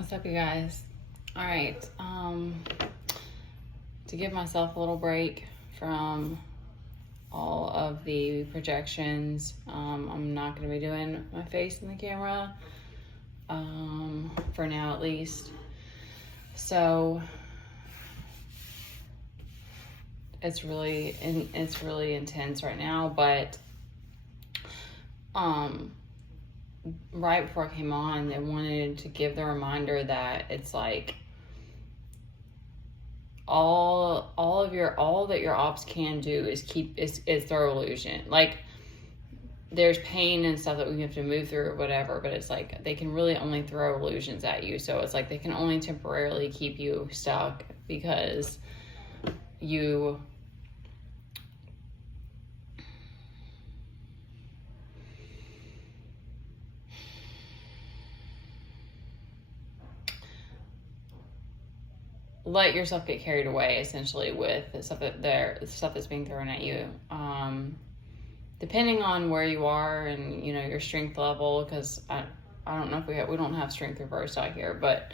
What's up, you guys? All right. To give myself a little break from all of the projections, I'm not going to be doing my face in the camera, for now at least. So it's really intense right now, but right before I came on, they wanted to give the reminder that it's like all that your ops can do is throw illusion. Like, there's pain and stuff that we have to move through or whatever, but it's like they can really only throw illusions at you. So it's like they can only temporarily keep you stuck because you let yourself get carried away, essentially, with the stuff that's being thrown at you. Depending on where you are and your strength level, because I don't know if we don't have strength reversed out here, but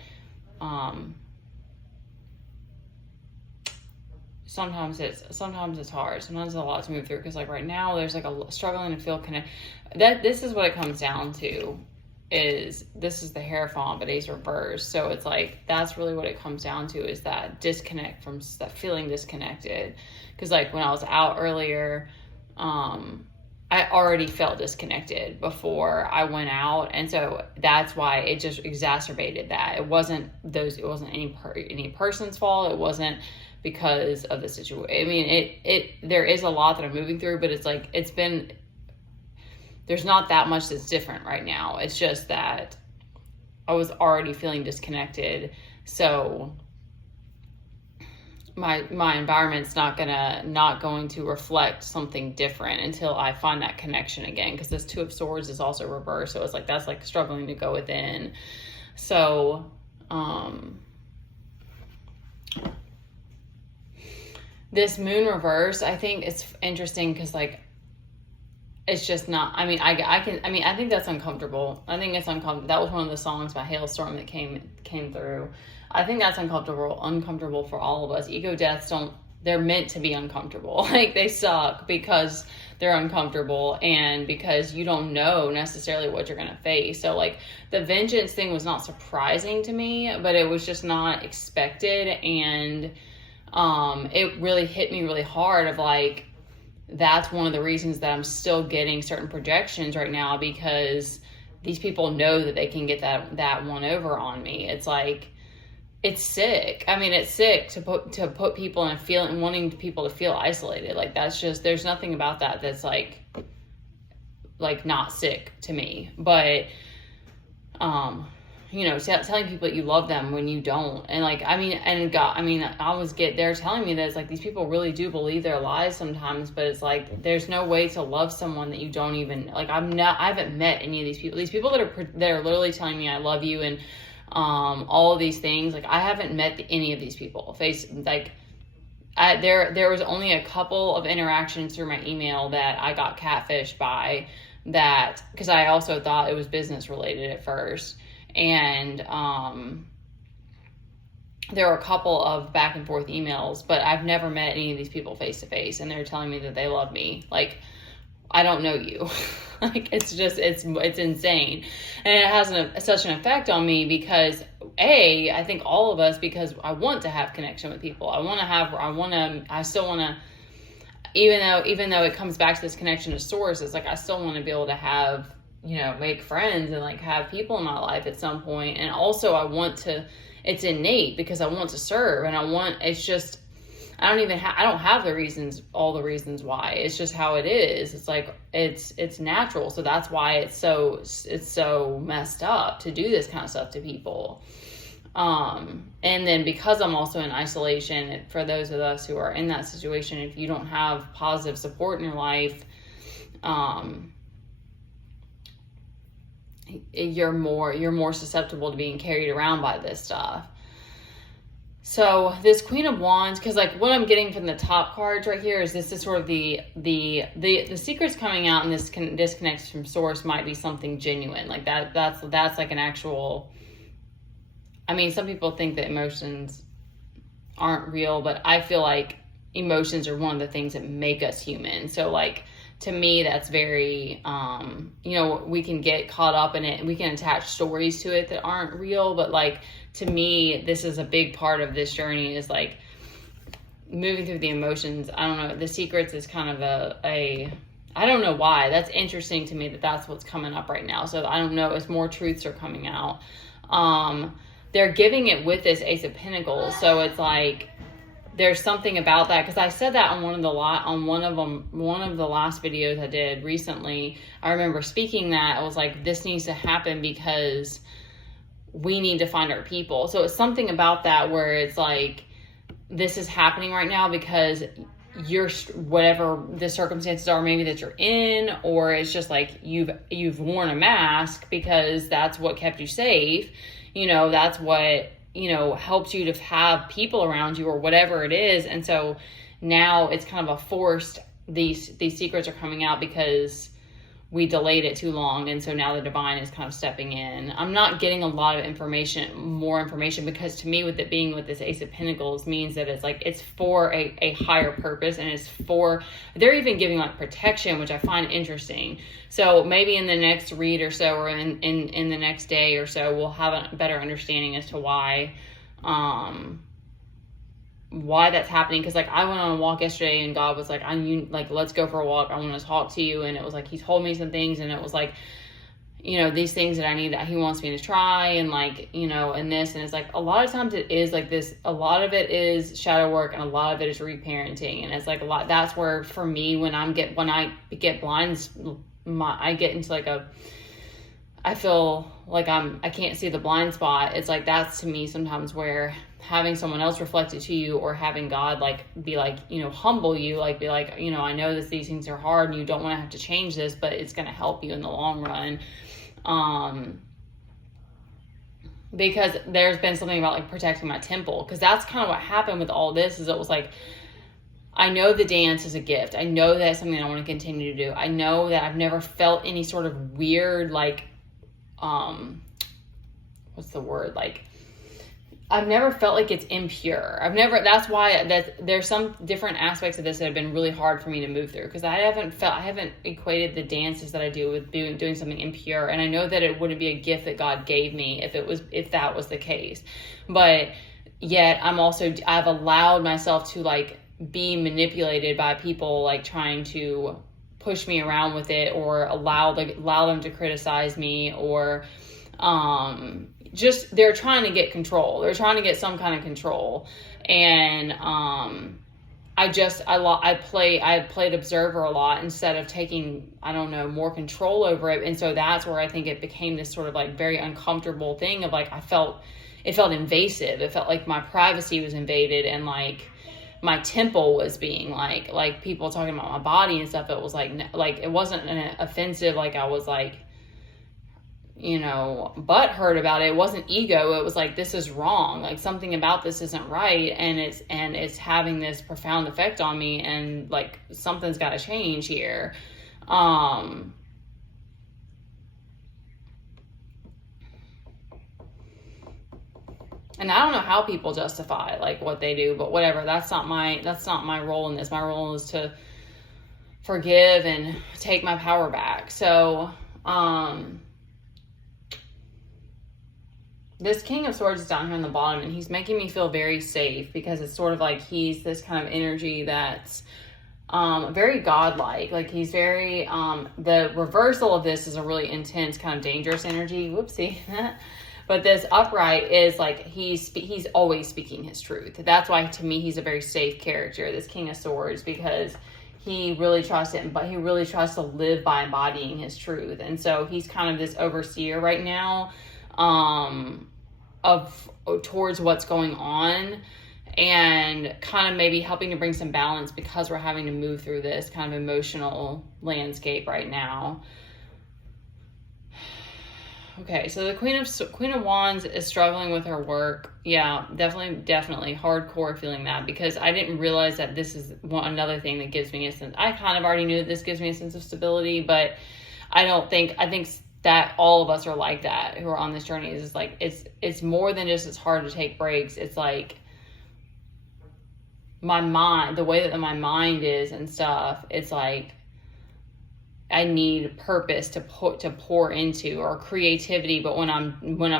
sometimes it's hard. Sometimes there's a lot to move through, because like right now there's like a struggling to feel connect. This is what it comes down to. This is the Hierophant, but he's reversed. So it's like, that's really what it comes down to, is that disconnect from that feeling disconnected. Because like when I was out earlier, I already felt disconnected before I went out. And so that's why it just exacerbated that. It wasn't any person's fault. It wasn't because of the situation. I mean, there is a lot that I'm moving through, but it's like, there's not that much that's different right now. It's just that I was already feeling disconnected. So my environment's not going to reflect something different until I find that connection again. Because this Two of Swords is also reversed. So it's like, that's like struggling to go within. So, this moon reverse, I think it's interesting because like, it's just not, I think that's uncomfortable. I think it's uncomfortable. That was one of the songs by Hailstorm that came through. I think that's uncomfortable for all of us. Ego deaths they're meant to be uncomfortable. Like, they suck because they're uncomfortable and because you don't know necessarily what you're going to face. So like, the vengeance thing was not surprising to me, but it was just not expected. And it really hit me really hard of like, that's one of the reasons that I'm still getting certain projections right now, because these people know that they can get that one over on me. It's like, it's sick. I mean, it's sick to put people in a feeling, wanting people to feel isolated. Like, that's just, there's nothing about that that's like not sick to me. But telling people that you love them when you don't. And like, they're telling me that it's like, these people really do believe their lies sometimes, but it's like, there's no way to love someone that you don't even, like, I haven't met any of these people that are literally telling me I love you and, all of these things. Like, I haven't met any of these people there was only a couple of interactions through my email that I got catfished by, that, because I also thought it was business related at first. And there were a couple of back and forth emails, but I've never met any of these people face to face, and they're telling me that they love me. Like, I don't know you. Like, it's insane. And it has such an effect on me because I think all of us, because I want to have connection with people. I still want to, even though it comes back to this connection to source, it's like, I still want to be able to have, make friends and like have people in my life at some point. And also it's innate, because I want to serve, and I don't have all the reasons why. It's just how it is. It's like, it's natural. So that's why it's so messed up to do this kind of stuff to people. And then because I'm also in isolation, for those of us who are in that situation, if you don't have positive support in your life, you're more susceptible to being carried around by this stuff. So this Queen of Wands, because like what I'm getting from the top cards right here is this is sort of the secrets coming out, and this disconnects from source might be something genuine. Like that's like an actual I mean, some people think that emotions aren't real, but I feel like emotions are one of the things that make us human. So like, to me, that's very, we can get caught up in it and we can attach stories to it that aren't real. But like, to me, this is a big part of this journey, is like moving through the emotions. I don't know. The Secrets is kind of I don't know why. That's interesting to me that that's what's coming up right now. So I don't know if more truths are coming out. They're giving it with this Ace of Pentacles. So it's like, there's something about that, because I said that on one of the last videos I did recently. I remember speaking that I was like, this needs to happen because we need to find our people. So it's something about that where it's like, this is happening right now because you're, whatever the circumstances are, maybe that you're in, or it's just like you've worn a mask because that's what kept you safe. That's what helps you to have people around you, or whatever it is. And so now it's kind of a forced, these secrets are coming out because we delayed it too long. And so now the divine is kind of stepping in. I'm not getting a lot of more information, because to me, with it being with this Ace of Pentacles means that it's like, it's for a higher purpose, and they're even giving like protection, which I find interesting. So maybe in the next read or so, or in the next day or so, we'll have a better understanding as to why that's happening. Because like, I went on a walk yesterday and God was like, let's go for a walk, I want to talk to you. And it was like, he told me some things, and it was like, these things that I need, that he wants me to try, and like, and this. And it's like, a lot of times it is like this, a lot of it is shadow work, and a lot of it is reparenting. And it's like a lot, that's where for me, when I get blinds, I get into like I feel like I can't see the blind spot. It's like, that's to me sometimes where having someone else reflect it to you, or having God be like, humble you, be like, I know that these things are hard and you don't want to have to change this, but it's going to help you in the long run. Because there's been something about like protecting my temple, because that's kind of what happened with all this. Is it was like, I know the dance is a gift. I know that's something I want to continue to do. I know that I've never felt any sort of weird, what's the word? I've never felt like it's impure. That's why there's some different aspects of this that have been really hard for me to move through, because I haven't equated the dances that I do with doing something impure. And I know that it wouldn't be a gift that God gave me if that was the case. But yet I've allowed myself to be manipulated by people trying to push me around with it, or allow them to criticize me, or just they're trying to get control. They're trying to get some kind of control. And I played observer a lot instead of taking, more control over it. And so that's where I think it became this sort of very uncomfortable thing of it felt invasive. It felt like my privacy was invaded, and my temple was being like people talking about my body and stuff. It was it wasn't an offensive, I was butthurt about it. It wasn't ego. It was this is wrong. Something about this isn't right. And it's having this profound effect on me, and something's got to change here. And I don't know how people justify what they do, but whatever. That's not my role in this. My role is to forgive and take my power back. So, this King of Swords is down here on the bottom, and he's making me feel very safe, because it's sort of he's this kind of energy that's very godlike. He's very, the reversal of this is a really intense, kind of dangerous energy. Whoopsie. But this upright is he's always speaking his truth. That's why, to me, he's a very safe character, this King of Swords, because he really trusts it, but he really tries to live by embodying his truth. And so he's kind of this overseer right now, towards what's going on, and kind of maybe helping to bring some balance, because we're having to move through this kind of emotional landscape right now. Okay, so the Queen of Wands is struggling with her work. Yeah, definitely hardcore feeling that, because I didn't realize that this is another thing that gives me a sense. I kind of already knew that this gives me a sense of stability, but I think that all of us are like that who are on this journey. Is like, it's more than just it's hard to take breaks. It's like my mind, the way that my mind is and stuff, it's like I need purpose to pour into, or creativity. But when I'm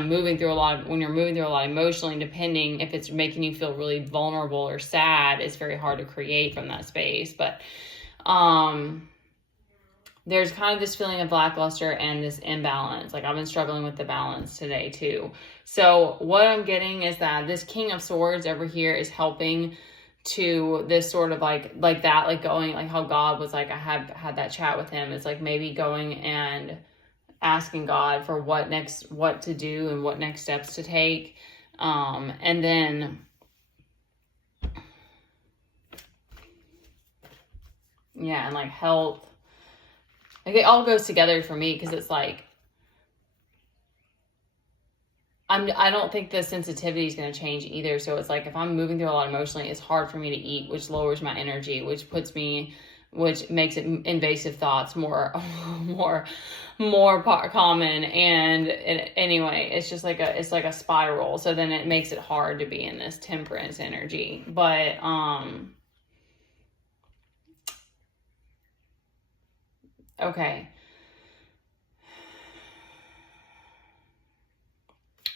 moving through when you're moving through a lot emotionally, depending if it's making you feel really vulnerable or sad, it's very hard to create from that space. But there's kind of this feeling of lackluster and this imbalance. Like I've been struggling with the balance today too. So what I'm getting is that this King of Swords over here is helping to this sort of like that, like going, like how God was like, I had that chat with him. It's like maybe going and asking God for what to do and what next steps to take. And then, yeah, and like health, like it all goes together for me. Cause it's like, I don't think the sensitivity is going to change either. So it's like, if I'm moving through a lot emotionally, it's hard for me to eat, which lowers my energy, which makes it invasive thoughts more common. And anyway, it's just like it's like a spiral. So then it makes it hard to be in this temperance energy. But, okay.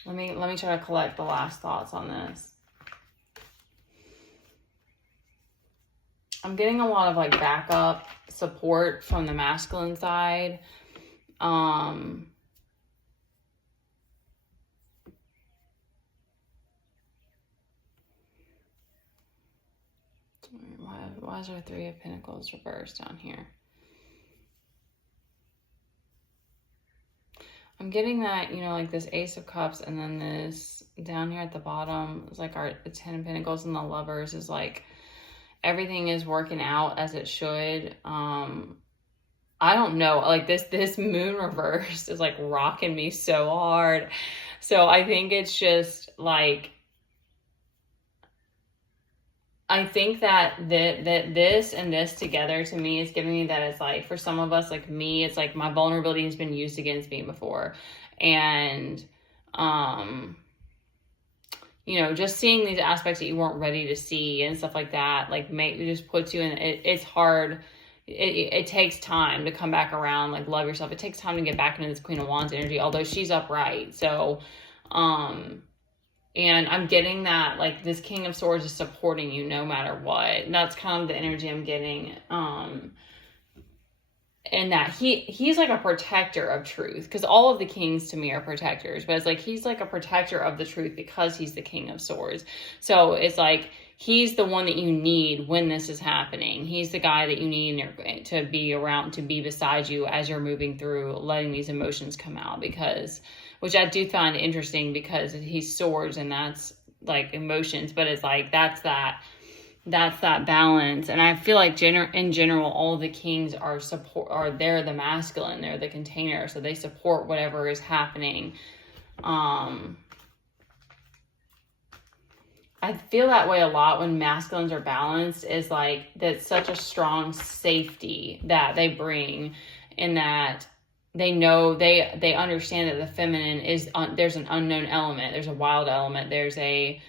Let me try to collect the last thoughts on this. I'm getting a lot of like backup support from the masculine side. Why is there 3 of Pentacles reversed down here? I'm getting that, like this Ace of Cups, and then this down here at the bottom is like the 10 of Pentacles, and the Lovers is like everything is working out as it should. I don't know, like this moon reverse is like rocking me so hard. So I think it's just like, I think that this and this together to me is giving me that it's like, for some of us, like me, it's like my vulnerability has been used against me before. And, just seeing these aspects that you weren't ready to see and stuff like that, like it just puts you in, it's hard. It takes time to come back around, like love yourself. It takes time to get back into this Queen of Wands energy, although she's upright. So, and I'm getting that, like, this King of Swords is supporting you no matter what. And that's kind of the energy I'm getting. And that he's like a protector of truth. Because all of the kings to me are protectors. But it's like, he's like a protector of the truth because he's the King of Swords. So it's like, he's the one that you need when this is happening. He's the guy that you need to be around, to be beside you as you're moving through, letting these emotions come out. Which I do find interesting, because he's swords and that's like emotions, but it's like, that's that balance. And I feel like in general, all the kings they're the masculine, they're the container. So they support whatever is happening. I feel that way a lot when masculines are balanced, is like, that's such a strong safety that they bring, in that they know, they understand that the feminine is, there's an unknown element, there's a wild element, there's a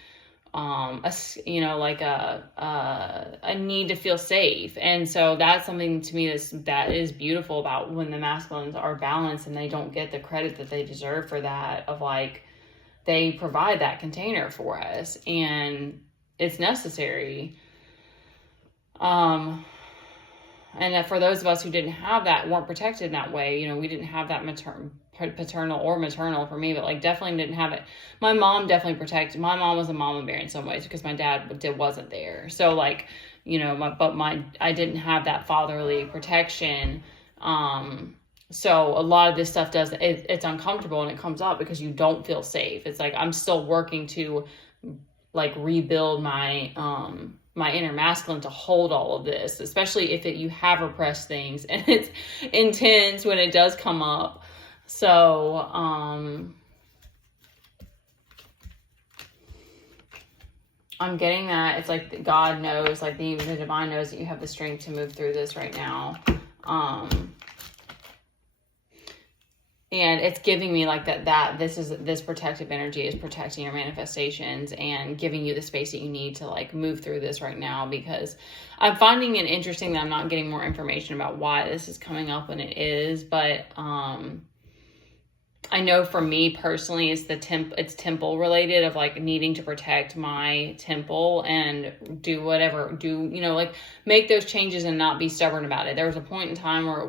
need to feel safe. And so that's something to me that is beautiful about when the masculines are balanced, and they don't get the credit that they deserve for that, of like, they provide that container for us, and it's necessary. And that for those of us who didn't have that, weren't protected in that way, we didn't have that paternal or maternal for me, but like definitely didn't have it. My mom definitely protected. My mom was a mama bear in some ways, because my dad wasn't there. So like, I didn't have that fatherly protection. So a lot of this stuff it's uncomfortable, and it comes up because you don't feel safe. It's like, I'm still working to like rebuild my inner masculine to hold all of this, especially if you have repressed things, and it's intense when it does come up. So, I'm getting that it's like God knows, like the divine knows that you have the strength to move through this right now. and it's giving me like that this protective energy is protecting your manifestations and giving you the space that you need to like move through this right now, because I'm finding it interesting that I'm not getting more information about why this is coming up when it is. But I know for me personally, it's temple related, of like needing to protect my temple and like make those changes and not be stubborn about it. There was a point in time where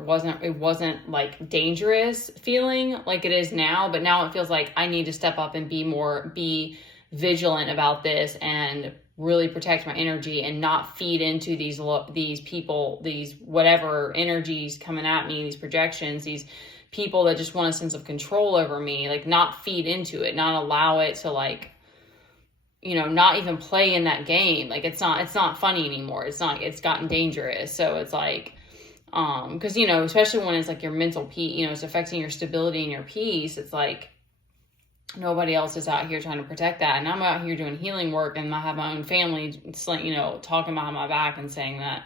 it wasn't like dangerous feeling like it is now, but now it feels like I need to step up and be vigilant about this and really protect my energy and not feed into these people, these whatever energies coming at me, these projections, these people that just want a sense of control over me, like not feed into it, not allow it to like, not even play in that game. Like it's not funny anymore. It's gotten dangerous. So it's like, cause especially when it's like your mental peace, it's affecting your stability and your peace. It's like nobody else is out here trying to protect that. And I'm out here doing healing work, and I have my own family, talking behind my back and saying that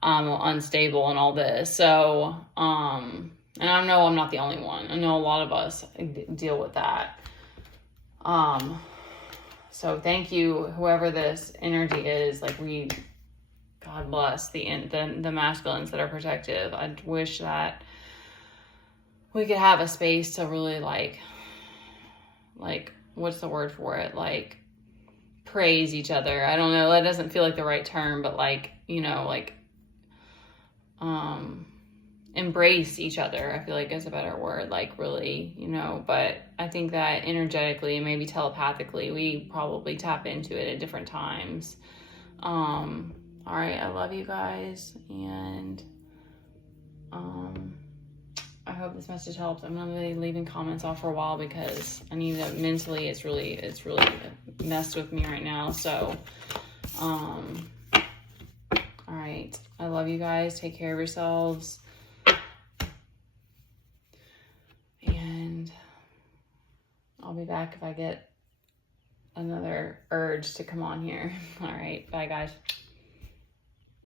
I'm unstable and all this. So, and I know I'm not the only one. I know a lot of us deal with that. So thank you, whoever this energy is. Like God bless the masculines that are protective. I wish that we could have a space to really like, what's the word for it? Like praise each other. I don't know. That doesn't feel like the right term, but embrace each other, I feel like is a better word, like really, but I think that energetically and maybe telepathically, we probably tap into it at different times. All right. I love you guys. And, I hope this message helps. I'm gonna be leaving comments off for a while because I need to mentally, it's really messed with me right now. So, all right. I love you guys. Take care of yourselves. And I'll be back if I get another urge to come on here. All right. Bye, guys.